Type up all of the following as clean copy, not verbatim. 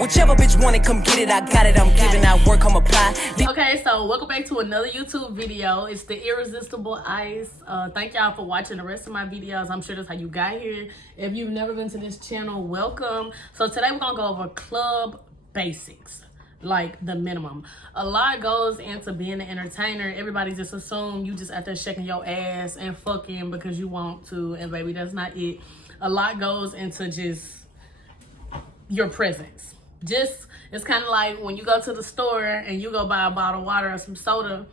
Whichever bitch want it, come get it. I got it, I'm giving out work, I'm apply. Okay, so welcome back to another YouTube video. It's the Irresistible Ice. Thank y'all for watching the rest of my videos. I'm sure that's how you got here. If you've never been to this channel, welcome. So today we're gonna go over club basics, like the minimum. A lot goes into being an entertainer. Everybody just assume you just out there shaking your ass and fucking because you want to, and baby, that's not it. A lot goes into just your presence. It's kind of like when you go to the store and you go buy a bottle of water or some soda.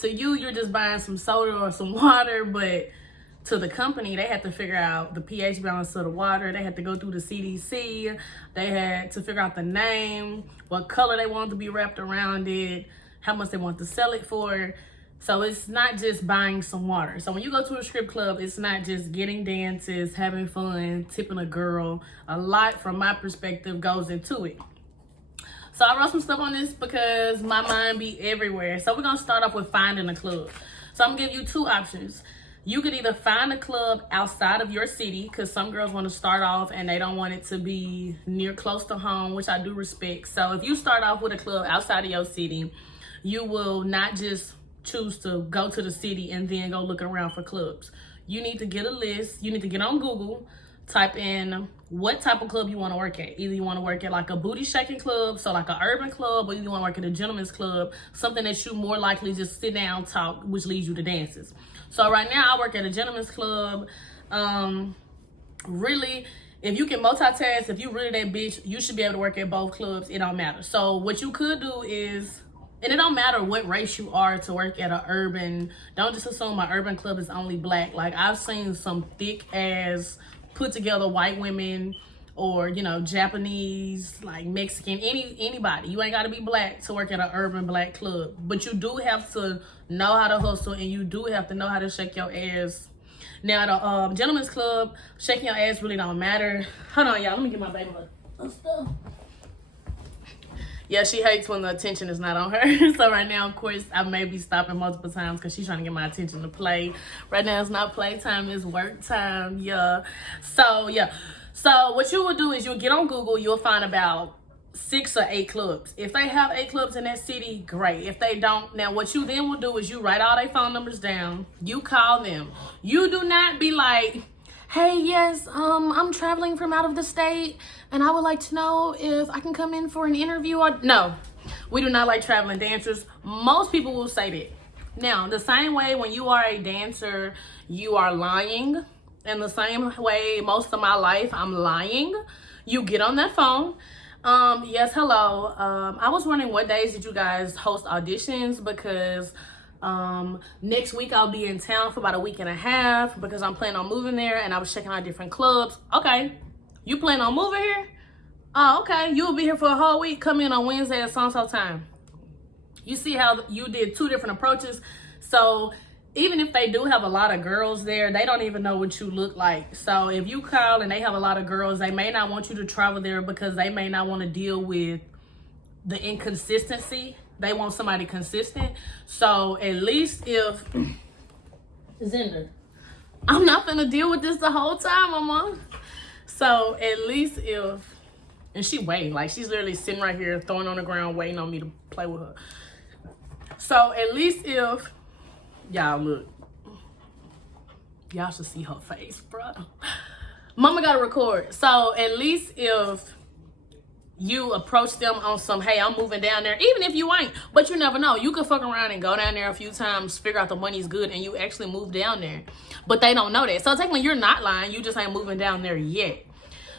To you, you're just buying some soda or some water, but to the company, they had to figure out the pH balance of the water. They had to go through the CDC. They had to figure out the name, what color they wanted to be wrapped around it, how much they want to sell it for. So it's not just buying some water. So when you go to a strip club, it's not just getting dances, having fun, tipping a girl. A lot, from my perspective, goes into it. So I wrote some stuff on this because my mind be everywhere. So we're gonna start off with finding a club. So I'm gonna give you two options. You could either find a club outside of your city, because some girls want to start off and they don't want it to be close to home, which I do respect. So if you start off with a club outside of your city, you will not just choose to go to the city and then go look around for clubs. You need to get a list. You need to get on Google, type in what type of club you want to work at. Either you want to work at like a booty shaking club, so like an urban club, or you want to work at a gentleman's club, something that you more likely just sit down, talk, which leads you to dances. So right now I work at a gentleman's club. Really, if you can multitask, if you really that bitch, you should be able to work at both clubs. It don't matter. So what you could do is, and it don't matter what race you are to work at an urban, don't just assume my urban club is only black. Like I've seen some thick ass put together white women, or you know, Japanese, like Mexican, anybody. You ain't gotta be black to work at an urban black club, but you do have to know how to hustle, and you do have to know how to shake your ass. Now the gentleman's club, shaking your ass really don't matter. Hold on, y'all, let me get my baby her stuff. Yeah, she hates when the attention is not on her. So right now, of course, I may be stopping multiple times because she's trying to get my attention to play. Right now, it's not playtime, it's work time, yeah. So, yeah. So what you will do is you'll get on Google, you'll find about 6 or 8 clubs. If they have 8 clubs in that city, great. If they don't, now what you then will do is you write all their phone numbers down, you call them. You do not be like, hey, yes, I'm traveling from out of the state and I would like to know if I can come in for an interview. Or no, we do not like traveling dancers. Most people will say that. Now, the same way when you are a dancer, you are lying. In the same way, most of my life, I'm lying. You get on that phone. Yes, hello. I was wondering what days did you guys host auditions, because next week I'll be in town for about a week and a half because I'm planning on moving there, and I was checking out different clubs. Okay, you plan on moving here? Oh, okay, you'll be here for a whole week. Come in on Wednesday at so-and-so time. You see how you did 2 different approaches. So even if they do have a lot of girls there, they don't even know what you look like. So if you call and they have a lot of girls, they may not want you to travel there because they may not want to deal with the inconsistency. They want somebody consistent. So at least if Zinder, I'm not gonna deal with this the whole time, mama. So at least if, and she waiting, like she's literally sitting right here throwing on the ground waiting on me to play with her. So at least if, y'all look, y'all should see her face, bro. Mama gotta record. So at least if you approach them on some, hey, I'm moving down there, even if you ain't, but you never know. You could fuck around and go down there a few times, figure out the money's good, and you actually move down there. But they don't know that. So technically, you're not lying. You just ain't moving down there yet.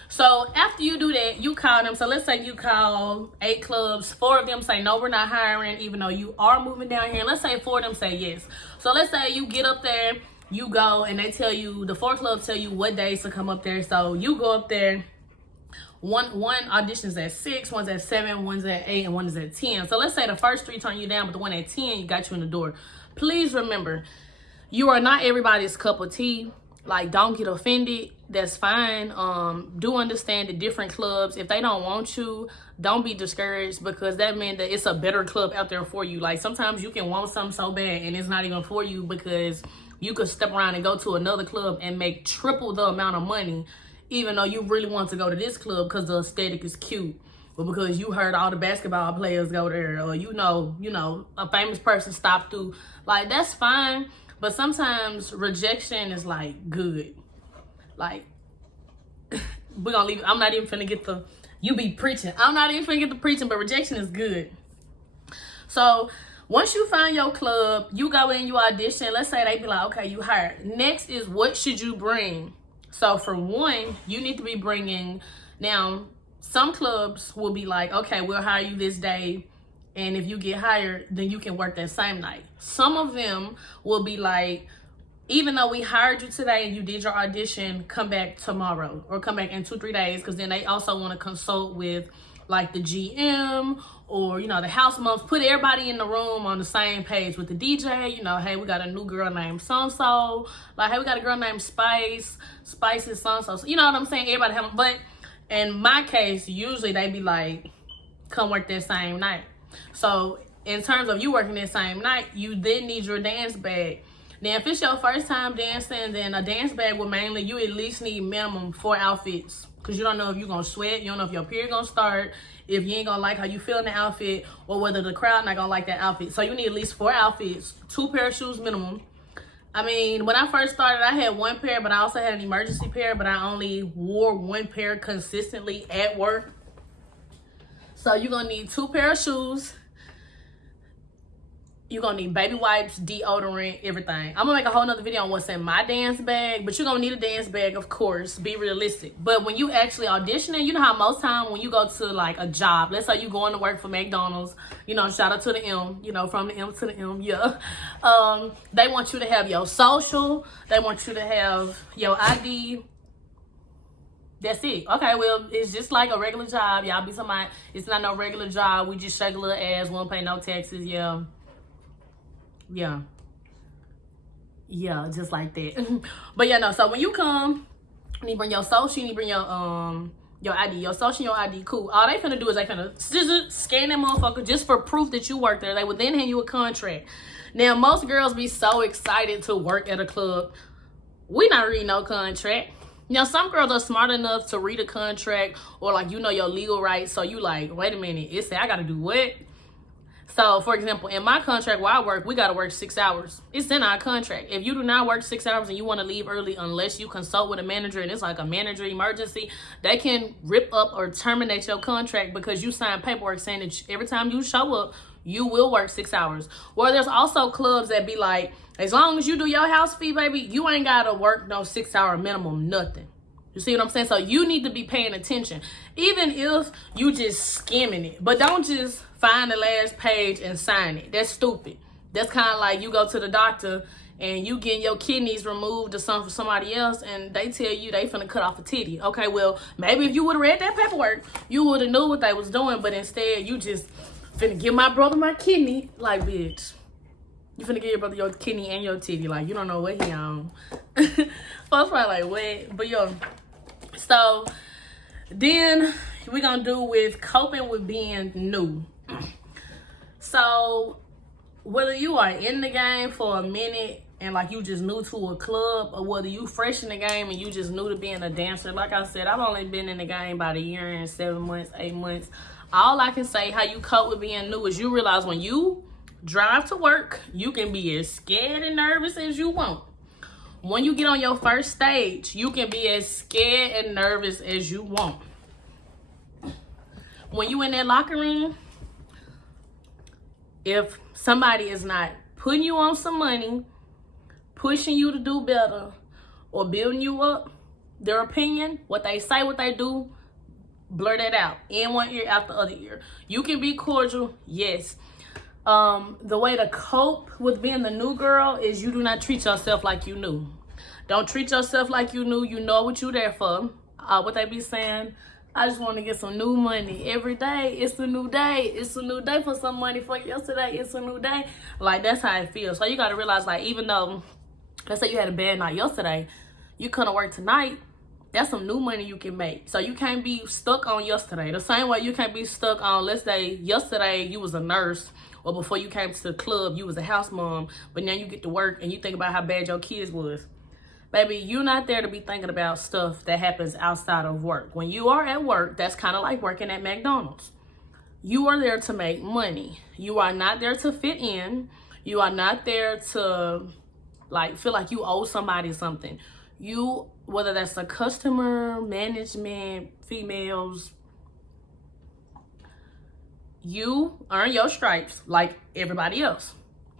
So after you do that, you call them. So let's say you call 8 clubs. 4 of them say, no, we're not hiring, even though you are moving down here. And let's say 4 of them say yes. So let's say you get up there, you go, and they tell you, the 4 clubs tell you what days to come up there. So you go up there. One audition's at 6, one's at 7, one's at 8, and one is at 10. So let's say the first 3 turn you down, but the one at 10, you got you in the door. Please remember, you are not everybody's cup of tea. Like, don't get offended. That's fine. Do understand the different clubs. If they don't want you, don't be discouraged, because that means that it's a better club out there for you. Like, sometimes you can want something so bad and it's not even for you, because you could step around and go to another club and make triple the amount of money, even though you really want to go to this club because the aesthetic is cute. but because you heard all the basketball players go there, or you know, a famous person stopped through. Like, that's fine, but sometimes rejection is like good. Like, we're gonna leave. I'm not even finna get the, you be preaching. I'm not even finna get the preaching, but rejection is good. So once you find your club, you go in, you audition. Let's say they be like, okay, you hired. Next is, what should you bring? So for one, you need to be bringing, now some clubs will be like, okay, we'll hire you this day, and if you get hired, then you can work that same night. Some of them will be like, even though we hired you today and you did your audition, come back tomorrow or come back in 2-3 days, because then they also want to consult with like the GM or, you know, the house moms, put everybody in the room on the same page with the DJ. You know, hey, we got a new girl named so-and-so. Like, hey, we got a girl named Spice. Spice is so-and-so. So, you know what I'm saying? Everybody have, but in my case, usually they be like, come work that same night. So in terms of you working that same night, you then need your dance bag. Now, if it's your first time dancing, then a dance bag will mainly, you at least need minimum 4 outfits. Because you don't know if you're going to sweat. You don't know if your period going to start. If you ain't going to like how you feel in the outfit. Or whether the crowd not going to like that outfit. So you need at least 4 outfits. 2 pair of shoes minimum. I mean, when I first started, I had 1 pair. But I also had an emergency pair. But I only wore 1 pair consistently at work. So you're going to need 2 pair of shoes. You're gonna need baby wipes, deodorant, everything. I'm gonna make a whole nother video on what's in my dance bag, but you're gonna need a dance bag, of course. Be realistic. But when you actually auditioning, you know how most time when you go to like a job, let's say you going to work for McDonald's, you know, shout out to the M, you know, from the M to the M, yeah. They want you to have your social, they want you to have your ID. That's it. Okay, well, it's just like a regular job. Y'all be somebody, it's not no regular job. We just shake a little ass, won't pay no taxes, yeah. Yeah, just like that. But yeah, no, so when you come, you need to bring your social, you need to bring your ID, your social, your ID, cool. All they finna do is they finna scan that motherfucker just for proof that you work there. They would then hand you a contract. Now, most girls be so excited to work at a club. We not reading no contract. You know, some girls are smart enough to read a contract, or like, you know, your legal rights. So you like, wait a minute, it say I gotta do what? So, for example, in my contract where I work, we got to work 6 hours. It's in our contract. If you do not work 6 hours and you want to leave early, unless you consult with a manager and it's like a manager emergency, they can rip up or terminate your contract because you signed paperwork saying that every time you show up, you will work 6 hours. Well, there's also clubs that be like, as long as you do your house fee, baby, you ain't got to work no 6 hour minimum, nothing. You see what I'm saying? So you need to be paying attention, even if you just skimming it. But don't just find the last page and sign it. That's stupid. That's kind of like you go to the doctor and you getting your kidneys removed or something for somebody else, and they tell you they finna cut off a titty. Okay, well, maybe if you would have read that paperwork, you would have knew what they was doing, but instead you just finna give my brother my kidney. Like, bitch, you finna give your brother your kidney and your titty. Like, you don't know what he on. Folks probably like, what? But yo, so then we're gonna do with coping with being new. So whether you are in the game for a minute and like you just new to a club, or whether you fresh in the game and you just new to being a dancer, like I said, I've only been in the game about 1 year and 7 months, 8 months. All I can say how you cope with being new is you realize when you drive to work, you can be as scared and nervous as you want. When you get on your first stage, you can be as scared and nervous as you want. When you in that locker room, if somebody is not putting you on some money, pushing you to do better, or building you up, their opinion, what they say, what they do, blur that out. In one ear, out the other ear. You can be cordial, yes. The way to cope with being the new girl is you do not treat yourself like you new. Don't treat yourself like you new. You know what you're there for. What they be saying, I just want to get some new money every day. It's a new day. It's a new day for some money. For yesterday, it's a new day. Like, that's how it feels. So you got to realize, like, even though, let's say you had a bad night yesterday, you couldn't work tonight, that's some new money you can make. So you can't be stuck on yesterday. The same way you can't be stuck on, let's say, yesterday you was a nurse, or before you came to the club, you was a house mom, but now you get to work and you think about how bad your kids was. Baby, you're not there to be thinking about stuff that happens outside of work. When you are at work, that's kind of like working at McDonald's. You are there to make money. You are not there to fit in. You are not there to like feel like you owe somebody something. You, whether that's the customer, management, females, you earn your stripes like everybody else.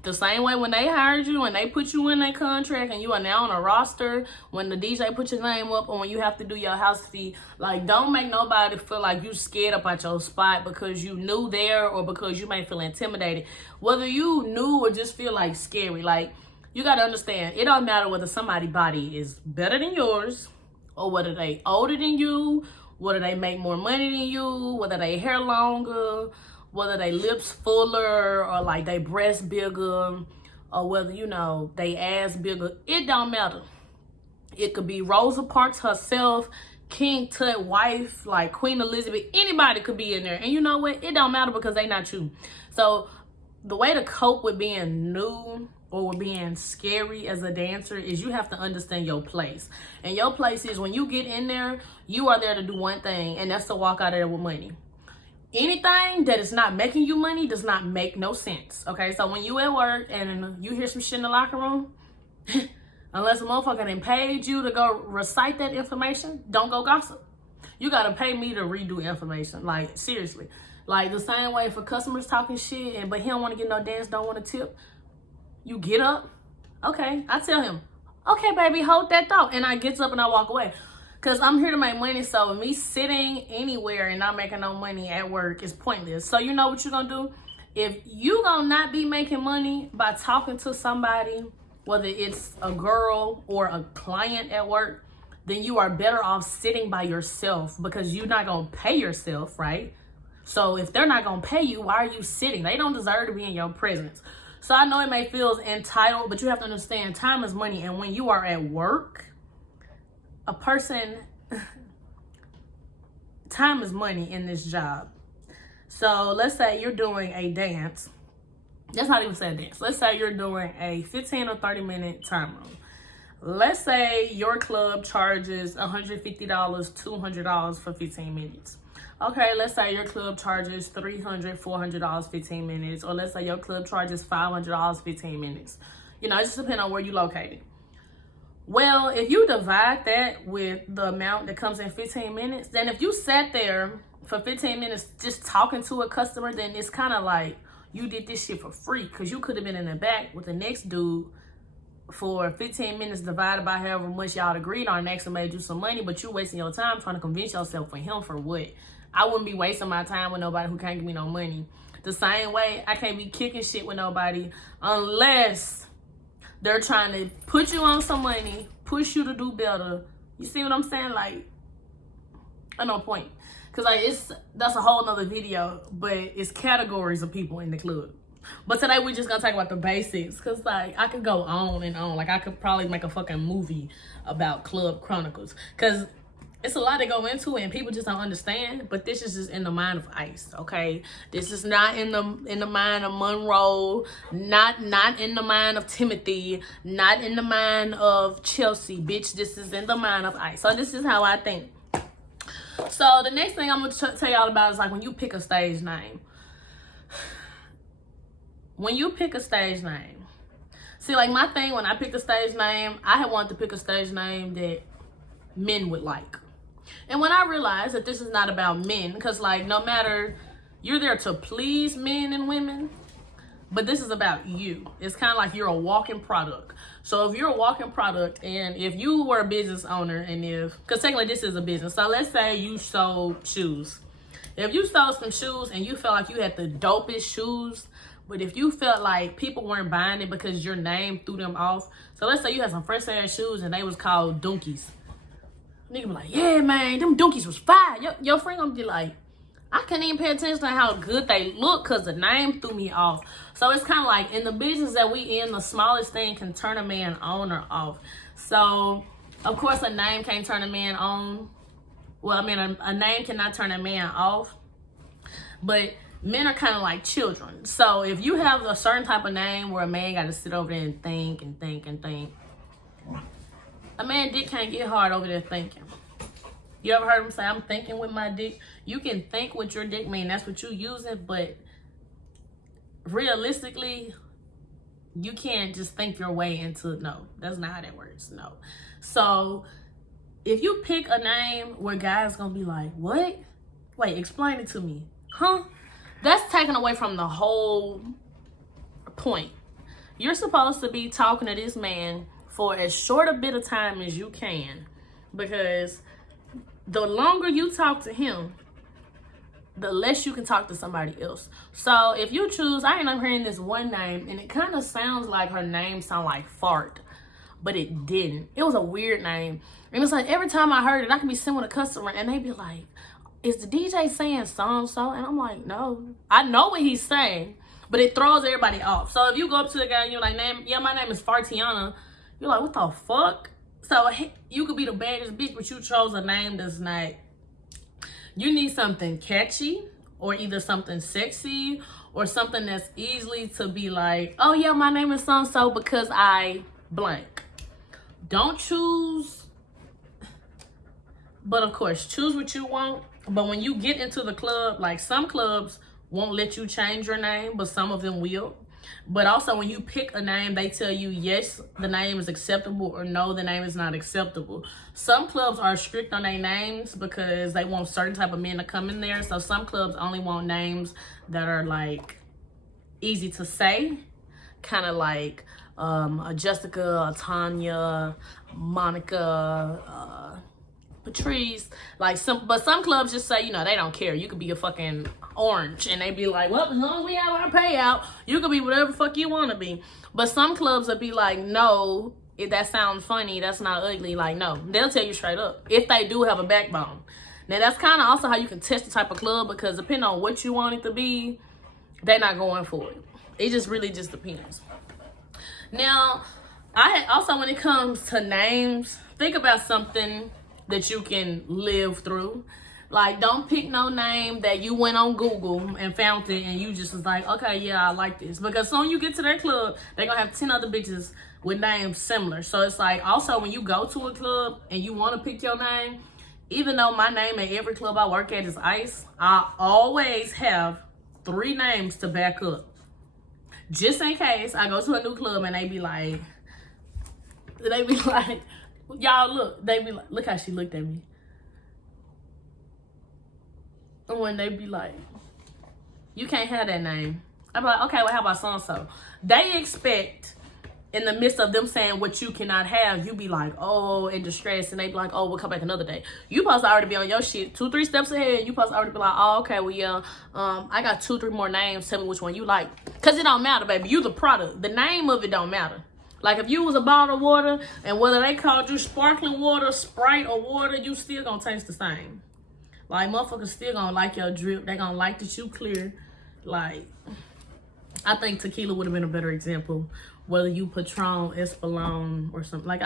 The same way when they hired you and they put you in their contract and you are now on a roster, when the DJ put your name up, or when you have to do your house fee, like, don't make nobody feel like you scared about your spot because you new there or because you may feel intimidated. Whether you knew or just feel like scary, like, you got to understand, it don't matter whether somebody's body is better than yours or whether they older than you, whether they make more money than you, whether they hair longer, whether they lips fuller or like they breast bigger, or whether, you know, they ass bigger. It don't matter. It could be Rosa Parks herself, King Tut wife, like Queen Elizabeth. Anybody could be in there. And you know what? It don't matter because they not you. So the way to cope with being new or with being scary as a dancer is you have to understand your place. And your place is when you get in there, you are there to do one thing, and that's to walk out of there with money. Anything that is not making you money does not make no sense. Okay, so when you at work and you hear some shit in the locker room, unless a motherfucker done paid you to go recite that information, don't go gossip. You gotta pay me to redo information. Like, seriously. Like, the same way for customers talking shit, but he don't want to get no dance, don't want to tip. You get up. Okay, I tell him, okay, baby, hold that thought. And I get up and I walk away. Because I'm here to make money, so me sitting anywhere and not making no money at work is pointless. So you know what you're going to do? If you going to not be making money by talking to somebody, whether it's a girl or a client at work, then you are better off sitting by yourself because you're not going to pay yourself, right? So if they're not going to pay you, why are you sitting? They don't deserve to be in your presence. So I know it may feel entitled, but you have to understand time is money. And when you are at work, a person, time is money in this job. So let's say you're doing a dance. That's not even say dance. Let's say you're doing a 15 or 30 minute time room. Let's say your club charges $150, $200 for 15 minutes. Okay, let's say your club charges $300, $400, 15 minutes. Or let's say your club charges $500, 15 minutes. You know, it just depends on where you're located. Well, if you divide that with the amount that comes in 15 minutes, then if you sat there for 15 minutes just talking to a customer, then it's kind of like you did this shit for free because you could have been in the back with the next dude for 15 minutes divided by however much y'all agreed on and actually made you some money, but you wasting your time trying to convince yourself for him for what? I wouldn't be wasting my time with nobody who can't give me no money. The same way, I can't be kicking shit with nobody unless they're trying to put you on some money, push you to do better. You see what I'm saying? Like, at no point. Because, like, that's a whole nother video, but it's categories of people in the club. But today we're just going to talk about the basics. Because, like, I could go on and on. Like, I could probably make a fucking movie about Club Chronicles. Because it's a lot to go into it and people just don't understand. But this is just in the mind of Ice, okay? This is not in the mind of Monroe, not in the mind of Timothy, not in the mind of Chelsea, bitch. This is in the mind of Ice. So this is how I think. So the next thing I'm going to tell y'all about is like when you pick a stage name. When you pick a stage name. See, like my thing when I picked a stage name, I had wanted to pick a stage name that men would like. And when I realized that this is not about men, because like no matter, you're there to please men and women, but this is about you. It's kind of like you're a walking product. So if you're a walking product and if you were a business owner and because technically this is a business. So let's say you sold shoes. If you sold some shoes and you felt like you had the dopest shoes, but if you felt like people weren't buying it because your name threw them off. So let's say you had some fresh ass shoes and they was called Dunkies. Nigga be like, yeah, man, them Dunkies was fire. Your friend gonna be like, I can't even pay attention to how good they look because the name threw me off. So it's kind of like in the business that we in, the smallest thing can turn a man on or off. So, of course, a name can't turn a man on. Well, I mean, a name cannot turn a man off. But men are kind of like children. So if you have a certain type of name where a man got to sit over there and think and think and think, A man dick can't get hard over there thinking. You ever heard him say, I'm thinking with my dick? You can think with your dick, man. That's what you using, but realistically, you can't just think your way into, no, that's not how that works, no. So if you pick a name where guys gonna be like, what? Wait, explain it to me. Huh? That's taken away from the whole point. You're supposed to be talking to this man for as short a bit of time as you can, because the longer you talk to him, the less you can talk to somebody else. So if you choose, I end up hearing this one name, and it kind of sounds like her name sound like fart, but it didn't. It was a weird name. And it's like every time I heard it, I could be sitting with a customer and they be like, is the DJ saying so-and-so? And I'm like, no. I know what he's saying, but it throws everybody off. So if you go up to the guy and you're like, yeah, my name is 𝐓𝐡𝐚𝐽, you're like, what the fuck? So you could be the baddest bitch, but you chose a name that's not. You need something catchy, or either something sexy, or something that's easily to be like, oh yeah, my name is so-and-so because I blank. Don't choose, but of course, choose what you want. But when you get into the club, like some clubs won't let you change your name, but some of them will. But also when you pick a name, they tell you, yes, the name is acceptable, or no, the name is not acceptable. Some clubs are strict on their names because they want certain type of men to come in there. So some clubs only want names that are like easy to say, kind of like a Jessica, a Tanya, Monica, Patrice, like but some clubs just say, you know, they don't care. You could be a fucking orange and they be like, well, as long as we have our payout, you could be whatever the fuck you want to be. But some clubs will be like, no, if that sounds funny, that's not ugly. Like, no, they'll tell you straight up if they do have a backbone. Now that's kind of also how you can test the type of club, because depending on what you want it to be, they're not going for it. It just really just depends. Now, also when it comes to names, think about something that you can live through. Like, don't pick no name that you went on Google and found it and you just was like, okay, yeah, I like this. Because soon you get to their club, they're gonna have 10 other bitches with names similar. So it's like, also when you go to a club and you want to pick your name, even though my name at every club I work at is Ice, I always have 3 names to back up. Just in case I go to a new club and they be like, y'all look, they be like, look how she looked at me. And when they be like, you can't have that name, I'm like, okay, well, how about so-and-so? They expect, in the midst of them saying what you cannot have, you be like, oh, in distress, and they be like, oh, we'll come back another day. You supposed to already be on your shit 2-3 steps ahead. You supposed to already be like, oh, okay, well, yeah, I got 2-3 more names. Tell me which one you like. Because it don't matter, baby. You the product. The name of it don't matter. Like, if you was a bottle of water, and whether they called you sparkling water, Sprite, or water, you still gonna taste the same. Like, motherfuckers still gonna like your drip. They gonna like that you clear. Like, I think tequila would have been a better example. Whether you Patron, Espolòn, or something. Like,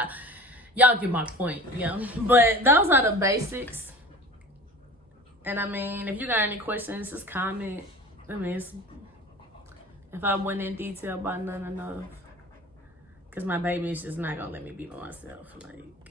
y'all get my point, yeah. But those are the basics. And I mean, if you got any questions, just comment. I mean, if I went in detail about none enough. Because my baby is just not going to let me be by myself. Like,